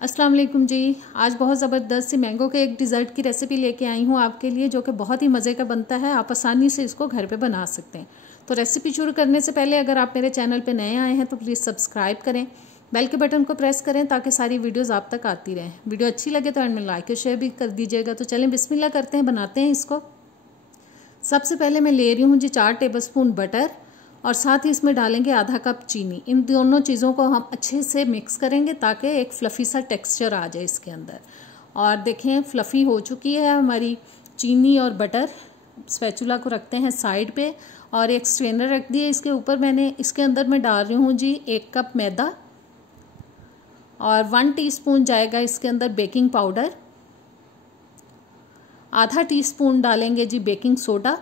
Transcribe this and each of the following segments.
अस्सलाम वालेकुम जी। आज बहुत ज़बरदस्त सी मैंगो के एक डिज़र्ट की रेसिपी लेके आई हूँ आपके लिए, जो कि बहुत ही मज़े का बनता है। आप आसानी से इसको घर पे बना सकते हैं। तो रेसिपी शुरू करने से पहले अगर आप मेरे चैनल पे नए आए हैं तो प्लीज़ सब्सक्राइब करें, बेल के बटन को प्रेस करें ताकि सारी वीडियोज़ आप तक आती रहें। वीडियो अच्छी लगे तो एंड में लाइक और शेयर भी कर दीजिएगा। तो चलें बिस्मिल्लाह करते हैं, बनाते हैं इसको। सबसे पहले मैं ले रही हूँ जी 4 टेबलस्पून बटर और साथ ही इसमें डालेंगे आधा कप चीनी। इन दोनों चीज़ों को हम अच्छे से मिक्स करेंगे ताकि एक फ्लफ़ी सा टेक्सचर आ जाए इसके अंदर। और देखें फ्लफ़ी हो चुकी है हमारी चीनी और बटर। स्पैचुला को रखते हैं साइड पे और एक स्ट्रेनर रख दिए इसके ऊपर। मैंने इसके अंदर मैं डाल रही हूँ जी 1 कप मैदा और 1 टीस्पून जाएगा इसके अंदर बेकिंग पाउडर। आधा टीस्पून डालेंगे जी बेकिंग सोडा।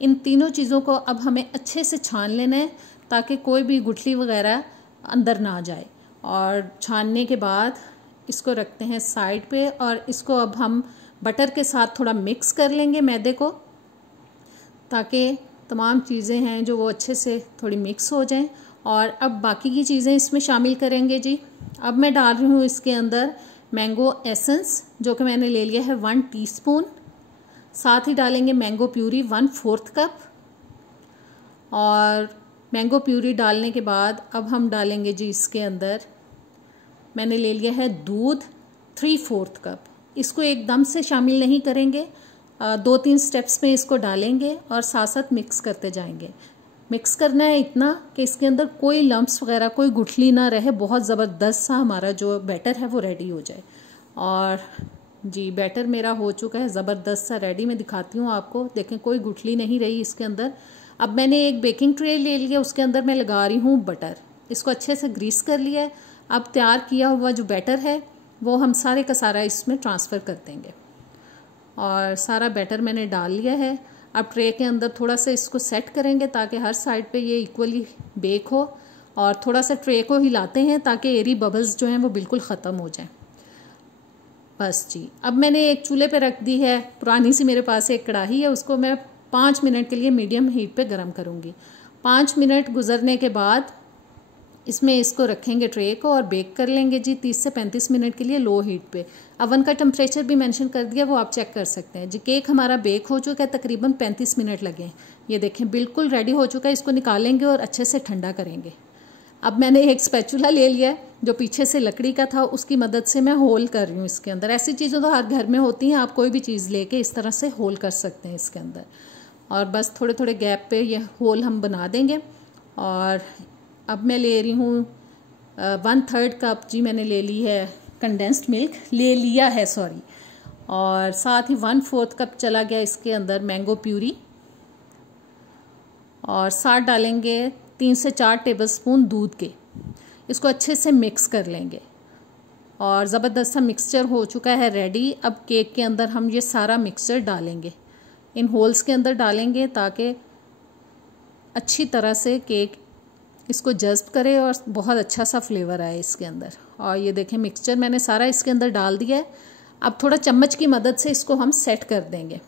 इन तीनों चीज़ों को अब हमें अच्छे से छान लेना है ताकि कोई भी गुठली वगैरह अंदर ना जाए। और छानने के बाद इसको रखते हैं साइड पे और इसको अब हम बटर के साथ थोड़ा मिक्स कर लेंगे मैदे को, ताकि तमाम चीज़ें हैं जो वो अच्छे से थोड़ी मिक्स हो जाएं। और अब बाकी की चीज़ें इसमें शामिल करेंगे जी। अब मैं डाल रही हूँ इसके अंदर मैंगो एसेंस, जो कि मैंने ले लिया है 1 टीस्पून। साथ ही डालेंगे मैंगो प्यूरी 1/4 कप। और मैंगो प्यूरी डालने के बाद अब हम डालेंगे जी इसके अंदर, मैंने ले लिया है दूध 3/4 कप। इसको एकदम से शामिल नहीं करेंगे, 2-3 स्टेप्स में इसको डालेंगे और साथ साथ मिक्स करते जाएंगे। मिक्स करना है इतना कि इसके अंदर कोई लम्प्स वगैरह, कोई गुठली ना रहे। बहुत ज़बरदस्त सा हमारा जो बैटर है वो रेडी हो जाए। और जी बैटर मेरा हो चुका है ज़बरदस्त सा रेडी। मैं दिखाती हूँ आपको, देखें कोई गुठली नहीं रही इसके अंदर। अब मैंने एक बेकिंग ट्रे ले लिया, उसके अंदर मैं लगा रही हूँ बटर। इसको अच्छे से ग्रीस कर लिया है। अब तैयार किया हुआ जो बैटर है वो हम सारे का सारा इसमें ट्रांसफ़र कर देंगे। और सारा बैटर मैंने डाल लिया है। अब ट्रे के अंदर थोड़ा सा इसको सेट करेंगे ताकि हर साइड पे ये इक्वली बेक हो। और थोड़ा सा ट्रे को हिलाते हैं ताकि एरी बबल्स जो हैं वो बिल्कुल ख़त्म हो जाएं। बस जी, अब मैंने एक चूल्हे पे रख दी है, पुरानी सी मेरे पास एक कढ़ाई है, उसको मैं 5 मिनट के लिए मीडियम हीट पे गरम करूँगी। 5 मिनट गुजरने के बाद इसमें इसको रखेंगे ट्रे को और बेक कर लेंगे जी 30 से 35 मिनट के लिए लो हीट पे। अवन का टेम्परेचर भी मेंशन कर दिया, वो आप चेक कर सकते हैं जी। केक हमारा बेक हो चुका है, तकरीबन 35 मिनट लगे। ये देखें बिल्कुल रेडी हो चुका है। इसको निकालेंगे और अच्छे से ठंडा करेंगे। अब मैंने एक स्पैचुला ले लिया है जो पीछे से लकड़ी का था, उसकी मदद से मैं होल कर रही हूँ इसके अंदर। ऐसी चीज़ें तो हर घर में होती हैं, आप कोई भी चीज़ लेके इस तरह से होल कर सकते हैं इसके अंदर। और बस थोड़े थोड़े गैप पे ये होल हम बना देंगे। और अब मैं ले रही हूँ 1/3 कप जी, मैंने ले ली है कंडेंस्ड मिल्क, ले लिया है सॉरी। और साथ ही 1/4 कप चला गया इसके अंदर मैंगो प्यूरी। और साथ डालेंगे 3 से 4 टेबलस्पून दूध के। इसको अच्छे से मिक्स कर लेंगे और ज़बरदस्त सा मिक्सचर हो चुका है रेडी। अब केक के अंदर हम ये सारा मिक्सचर डालेंगे, इन होल्स के अंदर डालेंगे ताकि अच्छी तरह से केक इसको जज़्ब करे और बहुत अच्छा सा फ्लेवर आए इसके अंदर। और ये देखें मिक्सचर मैंने सारा इसके अंदर डाल दिया है। अब थोड़ा चम्मच की मदद से इसको हम सेट कर देंगे।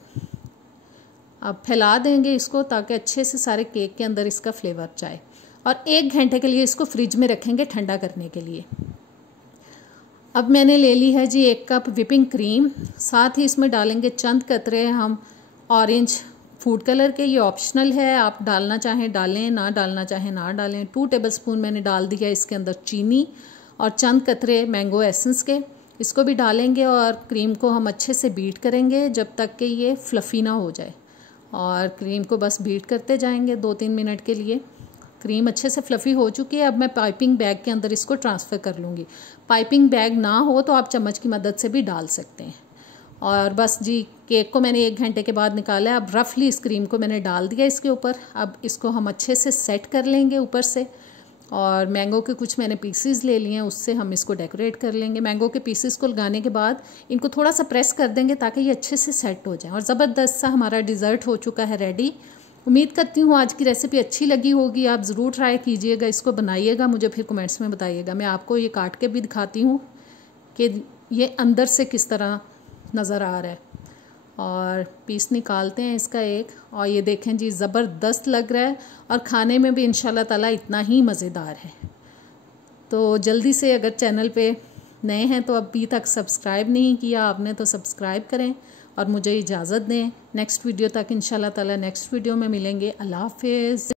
अब फैला देंगे इसको ताकि अच्छे से सारे केक के अंदर इसका फ्लेवर जाए। और 1 घंटे के लिए इसको फ्रिज में रखेंगे ठंडा करने के लिए। अब मैंने ले ली है जी 1 कप विपिंग क्रीम। साथ ही इसमें डालेंगे चंद कतरे हम ऑरेंज फूड कलर के। ये ऑप्शनल है, आप डालना चाहें डालें, ना डालना चाहें ना डालें। 2 टेबलस्पून मैंने डाल दिया इसके अंदर चीनी और चंद कतरे मैंगो एसेंस के। इसको भी डालेंगे और क्रीम को हम अच्छे से बीट करेंगे जब तक कि ये फ्लफ़ी ना हो जाए। और क्रीम को बस बीट करते जाएंगे 2-3 मिनट के लिए। क्रीम अच्छे से फ्लफ़ी हो चुकी है। अब मैं पाइपिंग बैग के अंदर इसको ट्रांसफ़र कर लूँगी। पाइपिंग बैग ना हो तो आप चम्मच की मदद से भी डाल सकते हैं। और बस जी केक को मैंने 1 घंटे के बाद निकाला है। अब रफली इस क्रीम को मैंने डाल दिया इसके ऊपर। अब इसको हम अच्छे से सेट कर लेंगे ऊपर से। और मैंगो के कुछ मैंने पीसेस ले लिए हैं, उससे हम इसको डेकोरेट कर लेंगे। मैंगो के पीसेस को लगाने के बाद इनको थोड़ा सा प्रेस कर देंगे ताकि ये अच्छे से सेट हो जाए। और ज़बरदस्त सा हमारा डिज़र्ट हो चुका है रेडी। उम्मीद करती हूँ आज की रेसिपी अच्छी लगी होगी। आप ज़रूर ट्राई कीजिएगा, इसको बनाइएगा, मुझे फिर कमेंट्स में बताइएगा। मैं आपको ये काट के भी दिखाती हूँ कि ये अंदर से किस तरह नज़र आ रहा है। और पीस निकालते हैं इसका एक। और ये देखें जी ज़बरदस्त लग रहा है और खाने में भी इंशाल्लाह ताला इतना ही मज़ेदार है। तो जल्दी से अगर चैनल पे नए हैं तो अभी तक सब्सक्राइब नहीं किया आपने तो सब्सक्राइब करें और मुझे इजाज़त दें। नेक्स्ट वीडियो तक इंशाल्लाह ताला नेक्स्ट वीडियो में मिलेंगे। अल्लाह हाफिज़।